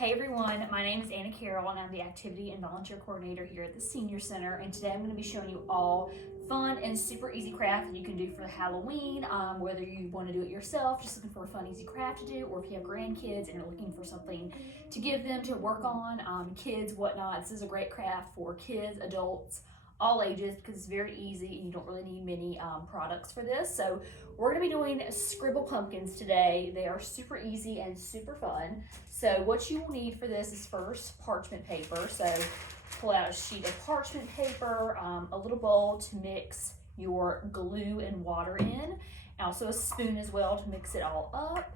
Hey everyone, my name is Anna Carroll and I'm the Activity and Volunteer Coordinator here at the Senior Center, and today I'm going to be showing you all fun and super easy craft that you can do for Halloween, whether you want to do it yourself, just looking for a fun easy craft to do, or if you have grandkids and you're looking for something to give them to work on, kids, whatnot. This is a great craft for kids, adults, all ages, because it's very easy and you don't really need many products for this. So we're going to be doing Scribble Pumpkins today. They are super easy and super fun. So what you will need for this is first parchment paper. So pull out a sheet of parchment paper, a little bowl to mix your glue and water in, also a spoon as well to mix it all up.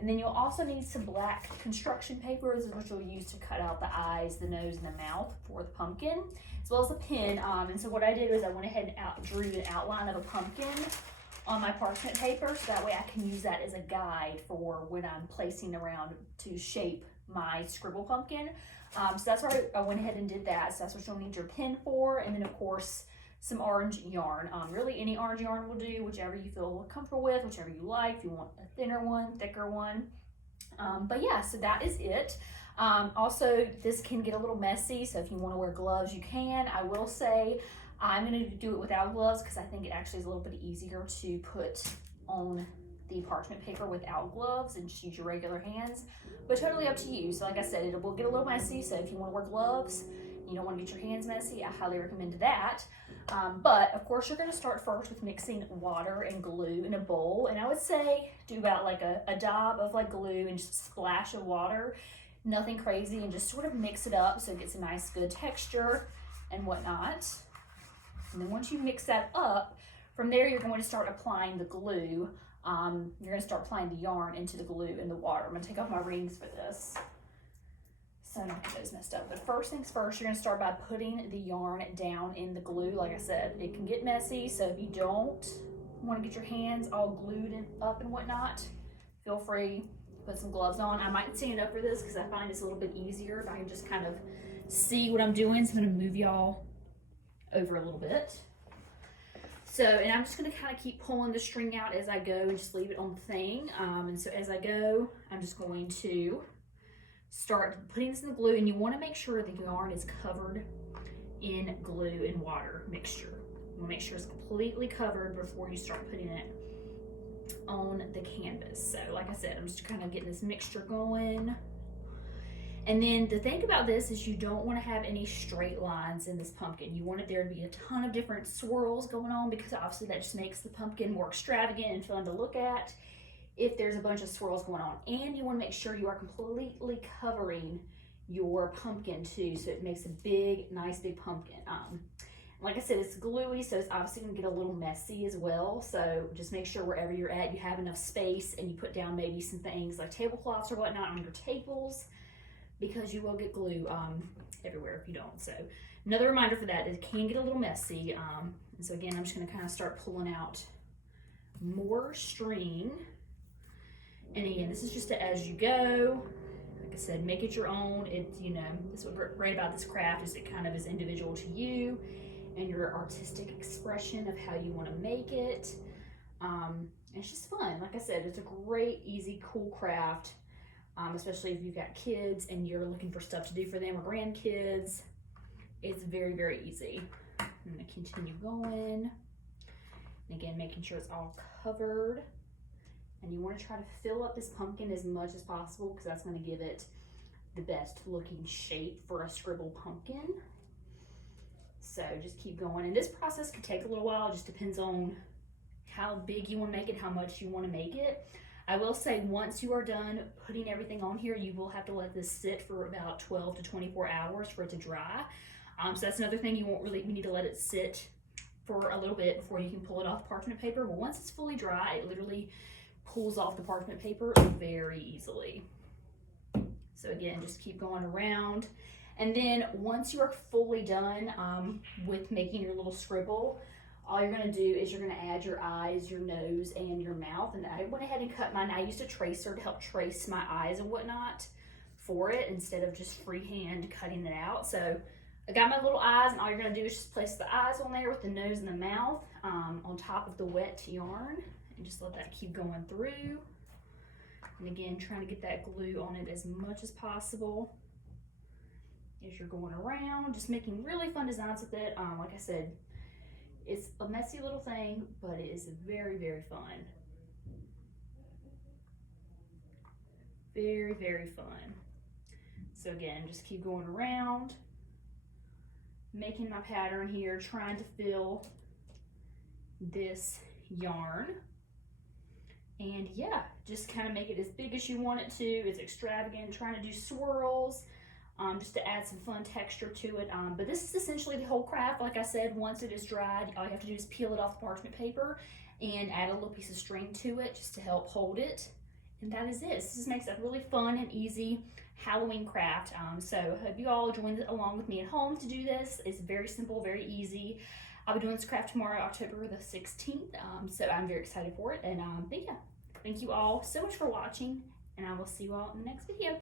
And then you'll also need some black construction paper, which you'll use to cut out the eyes, the nose, and the mouth for the pumpkin, as well as a pen. And so what I did was I went ahead and drew an outline of a pumpkin on my parchment paper, so that way I can use that as a guide for when I'm placing around to shape my Scribble pumpkin. So that's why I went ahead and did that. So that's what you'll need your pen for, and then of course some orange yarn. Really any orange yarn will do, whichever you feel comfortable with, whichever you like. If you want a thinner one, thicker one. But yeah, so that is it. Also, this can get a little messy, so if you want to wear gloves, you can. I will say I'm going to do it without gloves because I think it actually is a little bit easier to put on the parchment paper without gloves and just use your regular hands, but totally up to you. So like I said, it will get a little messy, so if you want to wear gloves, you don't want to get your hands messy, I highly recommend that. But of course you're going to start first with mixing water and glue in a bowl, and I would say do about like a dab of like glue and just a splash of water, nothing crazy, and just sort of mix it up so it gets a nice good texture and whatnot. And then once you mix that up, from there you're going to start applying the glue. You're going to start applying the yarn into the glue and the water. I'm going to take off my rings for this so I don't get those messed up. But first things first, you're going to start by putting the yarn down in the glue. Like I said, it can get messy, so if you don't want to get your hands all glued up and whatnot, feel free to put some gloves on. I might stand up for this because I find it's a little bit easier if I can just kind of see what I'm doing. So I'm going to move y'all over a little bit. So, and I'm just going to kind of keep pulling the string out as I go and just leave it on the thing. And so as I go, I'm just going to start putting this in the glue, and you want to make sure the yarn is covered in glue and water mixture. You want to make sure it's completely covered before you start putting it on the canvas. So like I said, I'm just kind of getting this mixture going. And then the thing about this is you don't want to have any straight lines in this pumpkin. You want there to be a ton of different swirls going on, because obviously that just makes the pumpkin more extravagant and fun to look at if there's a bunch of swirls going on. And you want to make sure you are completely covering your pumpkin too, so it makes a big, nice big pumpkin. Like I said, it's gluey, so it's obviously going to get a little messy as well. So just make sure wherever you're at, you have enough space, and you put down maybe some things like tablecloths or whatnot on your tables, because you will get glue everywhere if you don't. So another reminder for that, it can get a little messy. And so again, I'm just going to kind of start pulling out more string. And again, this is just as you go. Like I said, make it your own. That's what's great about this craft, is it kind of is individual to you and your artistic expression of how you want to make it. It's just fun. Like I said, it's a great, easy, cool craft. Especially if you've got kids and you're looking for stuff to do for them, or grandkids. It's very, very easy. I'm going to continue going. And again, making sure it's all covered. And you want to try to fill up this pumpkin as much as possible, because that's going to give it the best looking shape for a Scribble pumpkin. So just keep going. And this process could take a little while. It just depends on how big you want to make it, how much you want to make it. I will say, once you are done putting everything on here, you will have to let this sit for about 12 to 24 hours for it to dry. So that's another thing, you need to let it sit for a little bit before you can pull it off the parchment paper. But once it's fully dry, it literally pulls off the parchment paper very easily. So again, just keep going around. And then once you are fully done with making your little scribble, all you're going to do is you're going to add your eyes, your nose, and your mouth. And I went ahead and cut mine. I used a tracer to help trace my eyes and whatnot for it, instead of just freehand cutting it out. So I got my little eyes, and all you're going to do is just place the eyes on there with the nose and the mouth on top of the wet yarn, and just let that keep going through. And again, trying to get that glue on it as much as possible as you're going around, just making really fun designs with it. Like I said, it's a messy little thing, but it is very, very fun. Very, very fun. So again, just keep going around, making my pattern here, trying to fill this yarn. And yeah, just kind of make it as big as you want it to. It's extravagant, trying to do swirls, just to add some fun texture to it. But this is essentially the whole craft. Like I said, once it is dried, all you have to do is peel it off the parchment paper and add a little piece of string to it just to help hold it. And that is it. This just makes a really fun and easy Halloween craft. So I hope you all join along with me at home to do this. It's very simple, very easy. I'll be doing this craft tomorrow, October the 16th. So I'm very excited for it. And but yeah, thank you all so much for watching, and I will see you all in the next video.